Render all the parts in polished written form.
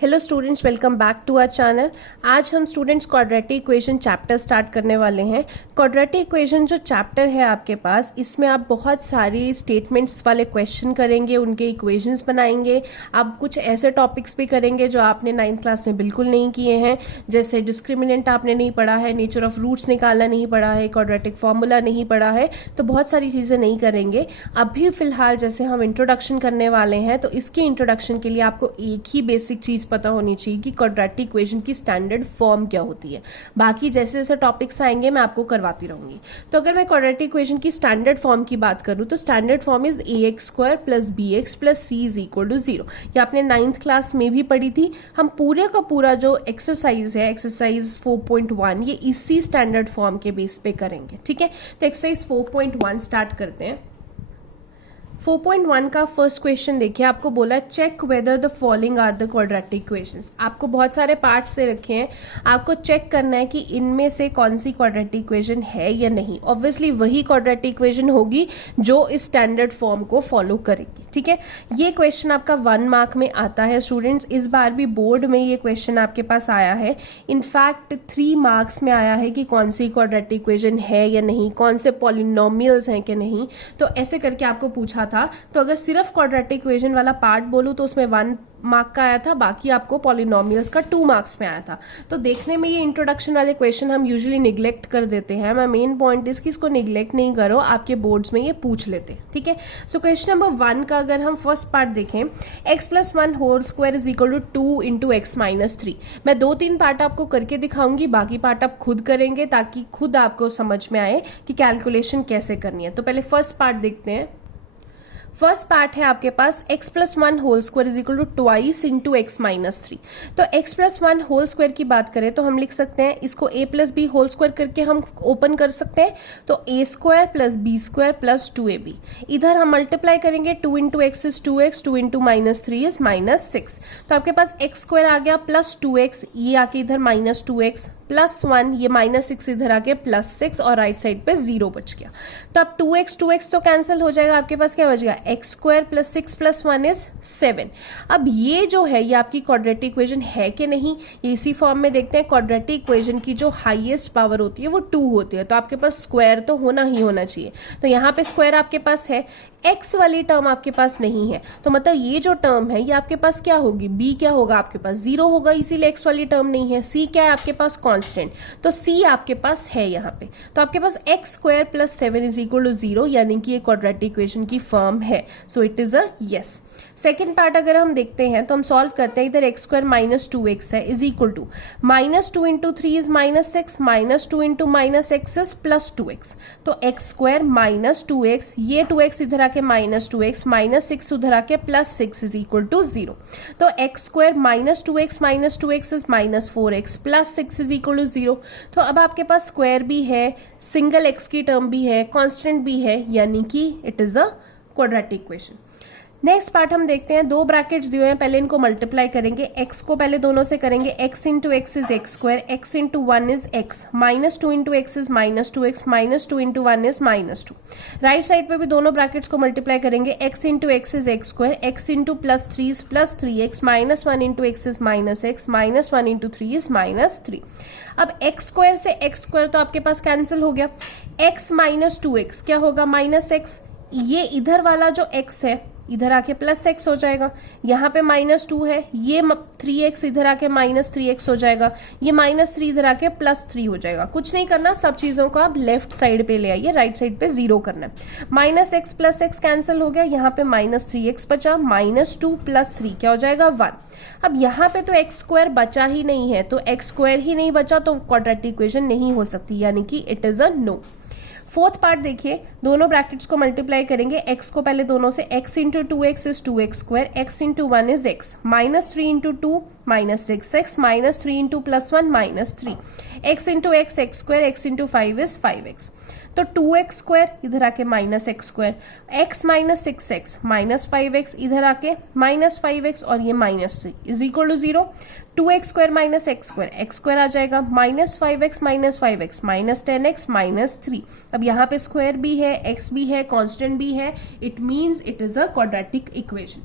Hello students, welcome back to our channel. आज हम students quadratic equation chapter start करने वाले हैं। क्वाड्रेटिक इक्वेशन जो चैप्टर है आपके पास, इसमें आप बहुत सारी स्टेटमेंट्स वाले क्वेश्चन करेंगे, उनके इक्वेशंस बनाएंगे। आप कुछ ऐसे टॉपिक्स भी करेंगे जो आपने 9th क्लास में बिल्कुल नहीं किए हैं, जैसे डिस्क्रिमिनेंट आपने नहीं पढ़ा है, नेचर ऑफ रूट्स निकालना नहीं पढ़ा है, क्वाड्रेटिक फॉर्मूला नहीं पढ़ा है, तो बहुत सारी चीज़ें नहीं करेंगे। अभी फिलहाल जैसे हम इंट्रोडक्शन करने वाले हैं, तो इसके इंट्रोडक्शन के लिए आपको एक ही बेसिक चीज़ पता होनी चाहिए कि क्वाड्रेटिक इक्वेशन की स्टैंडर्ड फॉर्म क्या होती है। बाकी जैसे जैसे टॉपिक्स आएंगे मैं आपको करवाती रहूंगी। तो अगर मैं क्वाड्रेटिक इक्वेशन की स्टैंडर्ड फॉर्म की बात करूं तो standard form is ax² + bx + c = 0। ये आपने 9th क्लास में भी पढ़ी थी। हम पूरे का पूरा जो एक्सरसाइज है, एक्सरसाइज 4.1, ये इसी स्टैंडर्ड फॉर्म के बेस पे करेंगे। ठीक है, तो एक्सरसाइज 4.1 स्टार्ट करते हैं। 4.1 का फर्स्ट क्वेश्चन देखिए, आपको बोला check whether the following are the quadratic equations. आपको बहुत सारे पार्ट्स से रखे हैं, आपको चेक करना है कि इनमें से कौन सी क्वाड्रेटिक इक्वेशन है या नहीं। ऑब्वियसली वही क्वाड्रेटिक इक्वेशन होगी जो इस स्टैंडर्ड फॉर्म को फॉलो करेगी। ठीक है, ये क्वेश्चन आपका 1 मार्क में आता है स्टूडेंट्स। इस बार भी बोर्ड में ये क्वेश्चन आपके पास आया है। इनफैक्ट 3 मार्क्स में आया है कि कौन सी क्वाड्रेटिक इक्वेशन है या नहीं, कौन से पॉलिनोमियल्स हैं कि नहीं। तो ऐसे करके आपको पूछा था। तो अगर सिर्फ क्वाड्रेटिक इक्वेशन वाला पार्ट बोलूं तो उसमें 1 मार्क का आया था, बाकी आपको पॉलिनोमियल्स का 2 मार्क्स में आया था। तो देखने में ये इंट्रोडक्शन वाले क्वेश्चन हम यूजुअली निग्लेक्ट कर देते हैं। मैं मेन पॉइंट इसकी इसको निग्लेक्ट नहीं करो, आपके बोर्ड्स में ये पूछ लेते हैं। ठीक है, सो क्वेश्चन नंबर 1 का अगर हम फर्स्ट पार्ट देखें, x + 1 whole square is equal to 2 into x - 3। मैं 2-3 पार्ट आपको करके दिखाऊंगी, बाकी पार्ट आप खुद करेंगे ताकि खुद आपको समझ में आए कि कैलकुलेशन कैसे करनी है। तो पहले फर्स्ट पार्ट देखते हैं। फर्स्ट पार्ट है आपके पास x + 1 whole square is equal to twice into x - 3। तो x + 1 होल स्क्वायर की बात करें तो हम लिख सकते हैं इसको a + b होल स्क्वायर करके हम ओपन कर सकते हैं। तो a² + b² + 2ab। इधर हम मल्टीप्लाई करेंगे, 2 into x is 2x, 2 into -3 is -6। तो आपके पास x² आ गया प्लस 2x, ये आके इधर -2x +1, ये -6 इधर आके +6 और राइट साइड पे 0 बच गया। तो अब 2x तो कैंसिल हो जाएगा, आपके पास क्या बच गया, x² + 6 + 1 इज 7। अब ये जो है ये आपकी क्वाड्रेटिक इक्वेशन है कि नहीं, ये इसी फॉर्म में देखते हैं। क्वाड्रेटिक इक्वेशन की जो हाईएस्ट पावर होती है वो 2 होती है, तो आपके पास स्क्वायर तो होना ही होना चाहिए। तो यहाँ पे स्क्वायर आपके पास है, x वाली टर्म आपके पास नहीं है, तो मतलब ये जो टर्म है ये आपके पास क्या होगी, b क्या होगा, आपके पास 0 होगा, इसीलिए x वाली टर्म नहीं है। c क्या है आपके पास, कांस्टेंट, तो c आपके पास है यहाँ पे। तो आपके पास x² + 7 इज इक्वल टू 0, यानी कि ये क्वाड्रेटिक इक्वेशन की फॉर्म है। So it is a yes. Second part अगर हम देखते हैं तो हम सॉल्व करते हैं। इधर x² - 2x है is equal to -2 into 3 is -6, -2 into -x is +2x। तो x² - 2x, ये 2x इधर आके -2x, -6 उधर आके +6 इज इक्वल टू 0। तो x² - 2x - 2x is -4x, +6 is equal to 0। तो अब आपके पास स्क्वायर भी है, सिंगल x की टर्म भी है, कांस्टेंट भी है, यानी कि it is a quadratic equation. Next part हम देखते हैं, 2 ब्रैकेट्स दिए हैं, पहले इनको मल्टीप्लाई करेंगे। x को पहले दोनों से करेंगे, x into x is x², x into 1 is x, -2 into x is -2x, -2 into 1 is -2। Right side पे भी दोनों ब्रैकेट्स को मल्टीप्लाई करेंगे, x into x is x², x into +3 is +3x, -1 into x is -x, -1 into 3 is -3। अब x² से x² तो आपके पास cancel हो गया, x - 2x क्या होगा, -x, ये इधर वाला जो x है इधर आके +x हो जाएगा, यहाँ पे -2 है, ये 3x इधर आके -3x हो जाएगा, ये -3 इधर आके +3 हो जाएगा। कुछ नहीं करना, सब चीजों को आप लेफ्ट साइड पे ले आइए, राइट साइड पे 0 करना है। -x + x कैंसिल हो गया, यहाँ पे -3x बचा, -2 + 3 क्या हो जाएगा, 1। अब यहाँ पे तो x² बचा ही नहीं है, तो x² ही नहीं बचा तो क्वाड्रेटिक इक्वेशन नहीं हो सकती, यानी कि it is a no. Fourth part देखिए, दोनों ब्रैकेट्स को मल्टीप्लाई करेंगे, x को पहले दोनों से, x into 2x is 2x², x into 1 is x, -3 into 2 -6x, -3 into +1 -3, x into x x², x into 5 is 5x। तो 2x² इधर आके -x², x - 6x -5x इधर आके -5x और ये -3 is equal to 0। 2x² - x², x² आ जाएगा, -5x -5x -10x -3। अब यहाँ पे स्क्वायर भी है, x भी है, कांस्टेंट भी है, it means it is a quadratic equation.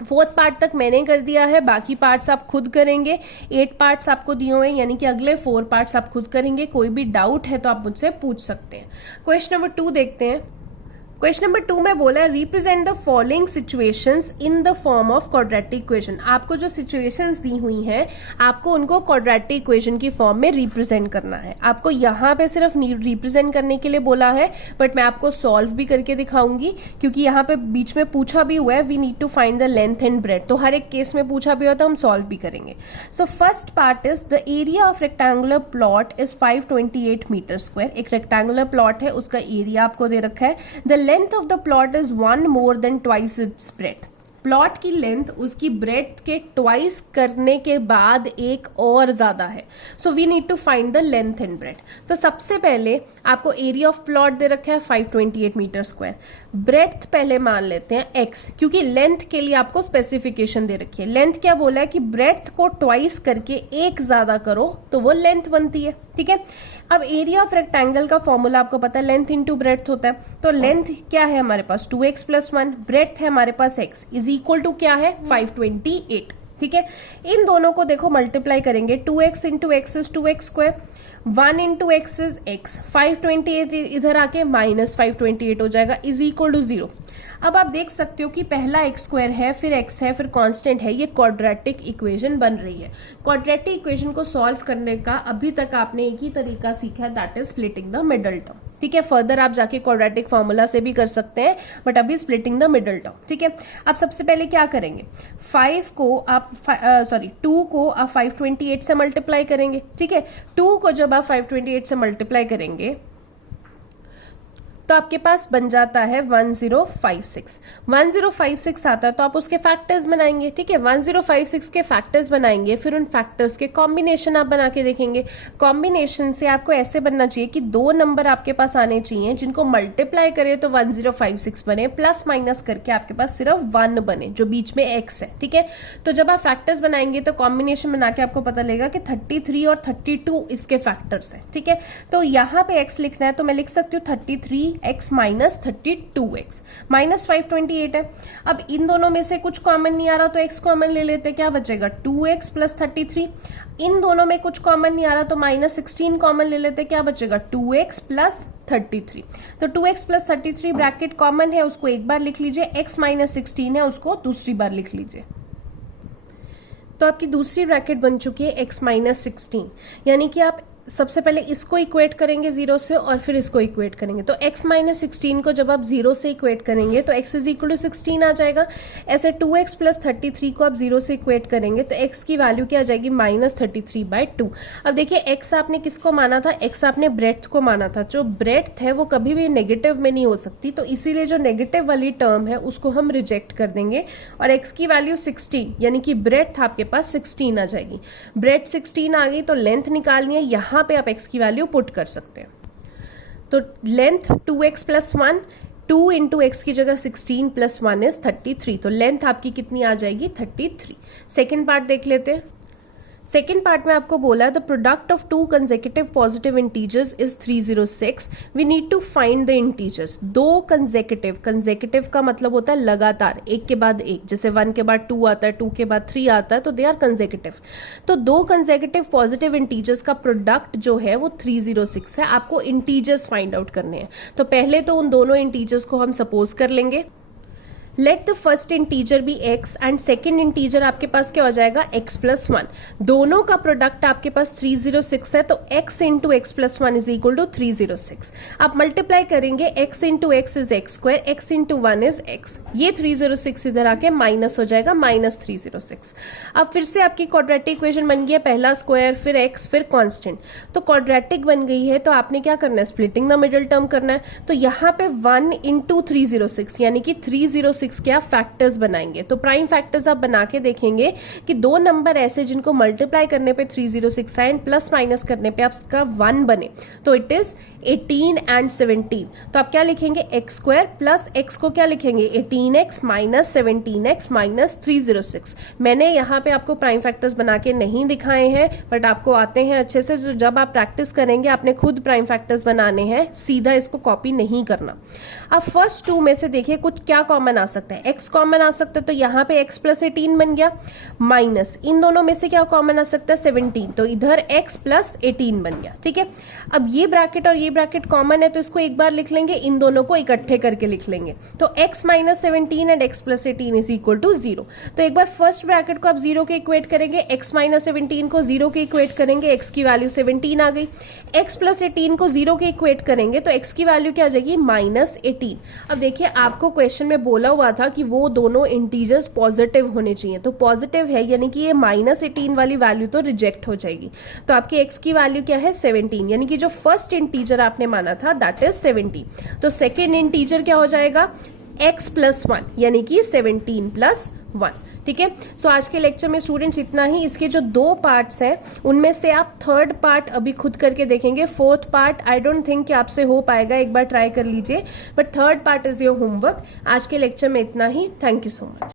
4th part तक मैंने कर दिया है, बाकी पार्ट्स आप खुद करेंगे। 8 पार्ट्स आपको दिए हुए हैं, यानी कि अगले 4 पार्ट्स आप खुद करेंगे। कोई भी डाउट है तो आप मुझसे पूछ सकते हैं। क्वेश्चन नंबर 2 देखते हैं। क्वेश्चन नंबर 2 में बोला है represent the following situations in the form of quadratic equation. आपको जो सिचुएशंस दी हुई हैं आपको उनको क्वाड्रेटिक इक्वेशन की फॉर्म में रिप्रेजेंट करना है। आपको यहाँ पे सिर्फ रिप्रेजेंट करने के लिए बोला है, बट मैं आपको सॉल्व भी करके दिखाऊंगी, क्योंकि यहाँ पे बीच में पूछा भी हुआ है we need to find the length and breadth, तो हर एक केस में पूछा भी हुआ तो हम सॉल्व भी करेंगे। So first part is the area of rectangular plot is 528 metre square. एक रेक्टेंगुलर प्लॉट है, उसका एरिया आपको दे रखा है। The length of the plot is 1 more than twice its breadth। Plot की लेंथ उसकी ब्रेथ के ट्वाइस करने के बाद एक और ज्यादा है। So we need to find the length and breadth. तो सबसे पहले आपको एरिया ऑफ प्लॉट दे रखा है 528 मीटर स्क्वायर। ब्रेथ पहले मान लेते हैं x, क्योंकि लेंथ के लिए आपको स्पेसिफिकेशन दे रखी है। लेंथ क्या बोला है कि ब्रेथ को ट्वाइस करके एक ज्यादा करो तो वो लेंथ बनती है, ठीक है। अब एरिया ऑफ रेक्टेंगल का फॉर्मूला आपको पता है, लेंथ इंटू ब्रेथ होता है। तो लेंथ क्या है हमारे पास 2x + 1, ब्रेथ है हमारे पास x इज इक्वल टू क्या है 528, ठीक है। इन दोनों को देखो मल्टीप्लाई करेंगे, 2x into x is 2x square, 1 into x is x, 528 इधर आके -528 हो जाएगा इज इक्वल टू 0। अब आप देख सकते हो कि पहला x स्क्वायर है, फिर x है, फिर कांस्टेंट है, ये क्वाड्रेटिक इक्वेशन बन रही है। क्वाड्रेटिक इक्वेशन को सॉल्व करने का अभी तक आपने एक ही तरीका सीखा है, that is splitting the middle term, ठीक है। फर्दर आप जाके क्वाड्रेटिक फॉर्मूला से भी कर सकते हैं, बट अभी स्प्लिटिंग द मिडल टर्म, ठीक है। अब सबसे पहले क्या करेंगे, 2 को आप 528 से मल्टीप्लाई करेंगे, ठीक है। 2 को जब आप 528 से मल्टीप्लाई करेंगे तो आपके पास बन जाता है 1056 आता है, तो आप उसके फैक्टर्स बनाएंगे, ठीक है। 1056 के फैक्टर्स बनाएंगे, फिर उन फैक्टर्स के कॉम्बिनेशन आप बना के देखेंगे। कॉम्बिनेशन से आपको ऐसे बनना चाहिए कि 2 नंबर आपके पास आने चाहिए जिनको मल्टीप्लाई करे तो 1056 बने, प्लस माइनस करके आपके पास सिर्फ 1 बने जो बीच में x है, ठीक है। तो जब आप फैक्टर्स बनाएंगे तो कॉम्बिनेशन बना के आपको पता लगेगा कि 33 और 32 इसके फैक्टर्स है, ठीक है। तो यहाँ पे x लिखना है तो मैं लिख सकती हूँ 33x माइनस 32x, माइनस 528 है। अब इन दोनों में से कुछ कॉमन नहीं आ रहा तो x कॉमन ले लेते, क्या बचेगा 2x प्लस 33। इन दोनों में कुछ कॉमन नहीं आ रहा तो -16 कॉमन ले लेते, क्या बचेगा 2x प्लस 33। तो 2x प्लस 33 ब्रैकेट कॉमन है, उसको एक बार लिख लीजिए, x माइनस 16 है उसको दूसरी बार लिख लीजिए। तो आपकी दूसरी ब्रैकेट बन चुकी है x माइनस 16, यानी कि आप सबसे पहले इसको इक्वेट करेंगे 0 से और फिर इसको इक्वेट करेंगे। तो x माइनस 16 को जब आप 0 से इक्वेट करेंगे तो x इज इक्वल टू 16 आ जाएगा। ऐसे 2x प्लस 33 को आप 0 से इक्वेट करेंगे तो x की वैल्यू क्या आ जाएगी -33/2। अब देखिए x आपने किसको माना था, x आपने ब्रेथ को माना था। जो ब्रेथ है वो कभी भी नेगेटिव में नहीं हो सकती, तो इसीलिए जो नेगेटिव वाली टर्म है उसको हम रिजेक्ट कर देंगे और x की वैल्यू 16 यानी कि ब्रेथ आपके पास 16 आ जाएगी। ब्रेथ 16 आ गई तो लेंथ निकालनी है, यहाँ पे आप x की वैल्यू पुट कर सकते हैं। तो length 2x plus 1, 2 into x की जगह 16 प्लस 1 इज 33, तो लेंथ आपकी कितनी आ जाएगी 33। सेकेंड पार्ट देख लेते हैं। सेकेंड पार्ट में आपको बोला है the product of 2 consecutive positive integers is 306। We need to find the integers. 2 consecutive का मतलब होता है लगातार, एक के बाद एक, जैसे 1 के बाद 2 आता है, 2 के बाद 3 आता है, तो दे आर कंसेक्यूटिव। तो 2 कंसेक्यूटिव पॉजिटिव इंटीजर्स का प्रोडक्ट जो है वो 306 है। आपको इंटीजर्स फाइंड आउट करने हैं, तो पहले तो उन दोनों इंटीजर्स को हम सपोज कर लेंगे। Let the first integer be x and second integer आपके पास क्या हो जाएगा x प्लस 1। दोनों का प्रोडक्ट आपके पास 306 है, तो x into x plus 1 is equal to 306। आप मल्टीप्लाई करेंगे, x into x is x square, x into 1 is x। ये 306 इधर आके माइनस हो जाएगा, -306। अब फिर से आपकी क्वाड्रेटिक इक्वेशन बन गई है, पहला स्क्वायर फिर x फिर कांस्टेंट। तो क्वाड्रेटिक बन गई है तो आपने क्या करना है, स्प्लिटिंग द मिडिल टर्म करना है। तो यहाँ पे 1 इंटू 306 यानी कि 306 के आप फैक्टर्स बनाएंगे। तो प्राइम फैक्टर्स आप बना के देखेंगे कि 2 नंबर ऐसे जिनको मल्टीप्लाई करने पे 306 एंड प्लस माइनस करने पे आपका 1 बने, तो इट इज 18 एंड 17। तो आप क्या लिखेंगे x स्क्वायर प्लस x को क्या लिखेंगे 18x माइनस 17x माइनस 306। मैंने यहाँ पे आपको प्राइम फैक्टर्स बना के नहीं दिखाए हैं, बट आपको आते हैं अच्छे से। तो जब आप प्रैक्टिस करेंगे आपने खुद प्राइम फैक्टर्स बनाने हैं, सीधा इसको कॉपी नहीं करना। अब फर्स्ट 2 में से देखिए कुछ क्या कॉमन आ सकता है, x कॉमन आ सकता है, तो यहाँ पे x प्लस 18 बन गया, माइनस इन दोनों में से क्या कॉमन आ सकता है 17, तो इधर x प्लस 18 बन गया। ठीक है, अब ये ब्रैकेट और ये ब्रैकेट कॉमन है तो इसको एक बार लिख लेंगे, इन दोनों को इकट्ठे करके लिख लेंगे, तो x minus 17 and x plus 18 is equal to 0। तो एक बार फर्स्ट ब्रैकेट को आप 0 के इक्वेट करेंगे, x माइनस 17 को 0 के इक्वेट करेंगे, x की वैल्यू 17 आ गई, x प्लस 18 को 0 के इक्वेट करेंगे तो x की वैल्यू क्या आ जाएगी -18। अब देखिए आपको क्वेश्चन में बोला हुआ था कि वो दोनों इंटीजर्स पॉजिटिव होने चाहिए, तो पॉजिटिव है यानी कि ये -18 वाली वैल्यू तो रिजेक्ट हो जाएगी, तो आपकी x की वैल्यू क्या है 17, यानी कि जो फर्स्ट इंटीजर आपने माना था दैट इज 17, तो सेकेंड इंटीजर क्या हो जाएगा x प्लस 1 यानी कि 17 प्लस 1। ठीक है, सो आज के लेक्चर में स्टूडेंट्स इतना ही। इसके जो 2 पार्ट्स हैं उनमें से आप थर्ड पार्ट अभी खुद करके देखेंगे, fourth part I don't think कि आपसे हो पाएगा, एक बार ट्राई कर लीजिए, but third part is your homework. आज के लेक्चर में इतना ही, थैंक यू सो मच।